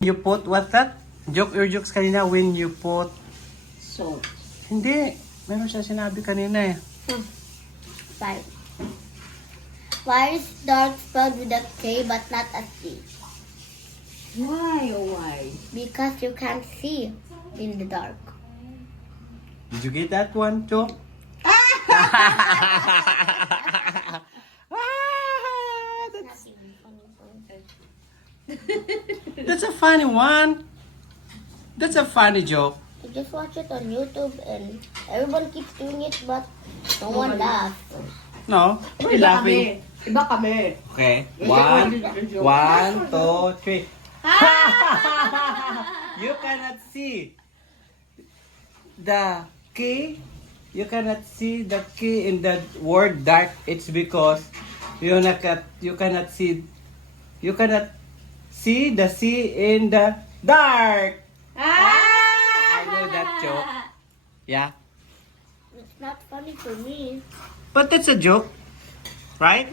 You put, what's that? Joke or jokes kanina, when you put... Salt. Hindi. Meron siya sinabi kanina eh. Five. Why is dark spelled with a K but not a C? Why, oh why? Because you can't see in the dark. Did you get that one, Joke? That's a funny one. That's a funny joke. You just watch it on YouTube and everyone keeps doing it but no one laughs. No? We're laughing. Iba kami. Okay. One, One, two, three. You cannot see the key. You cannot see the key in the word dark. It's because you cannot see the C in the dark. I know that joke. Yeah. It's not funny for me. But that's a joke, right?